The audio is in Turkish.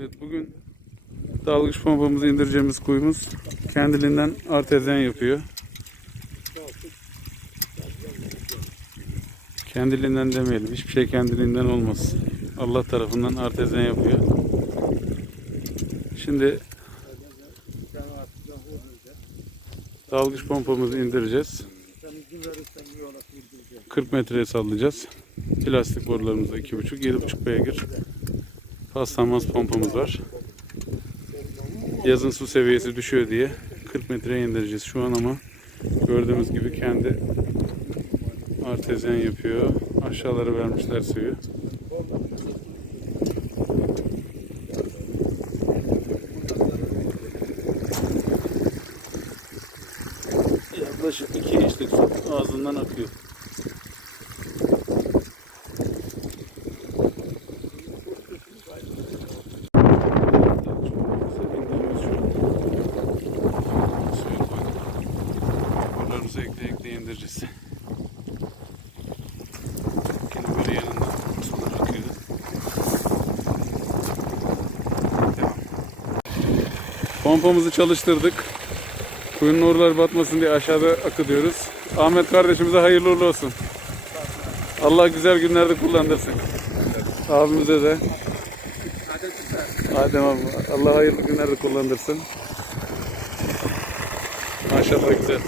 Evet bugün dalgıç pompamızı indireceğimiz kuyumuz kendiliğinden artezyen yapıyor. Kendiliğinden demeyelim. Hiçbir şey kendiliğinden olmaz. Allah tarafından artezyen yapıyor. Şimdi dalgıç pompamızı indireceğiz. 40 metreye sallayacağız. Plastik borularımızda 2.5 7.5 beygir paslanmaz pompamız var. Yazın su seviyesi düşüyor diye 40 metreye indireceğiz şu an ama gördüğümüz gibi kendi artezyen yapıyor. Aşağılara vermişler suyu. Yaklaşık 2 inçlik su ağzından akıyor. İndireceğiz. Yine böyle yanında sular akıyor. Devam. Pompamızı çalıştırdık. Kuyunun orular batmasın diye aşağıda akıtıyoruz. Ahmet kardeşimize hayırlı uğurlu olsun. Allah güzel günlerde kullandırsın. Abimize de. Adem abi Allah hayırlı günlerde kullandırsın. Maşallah güzel.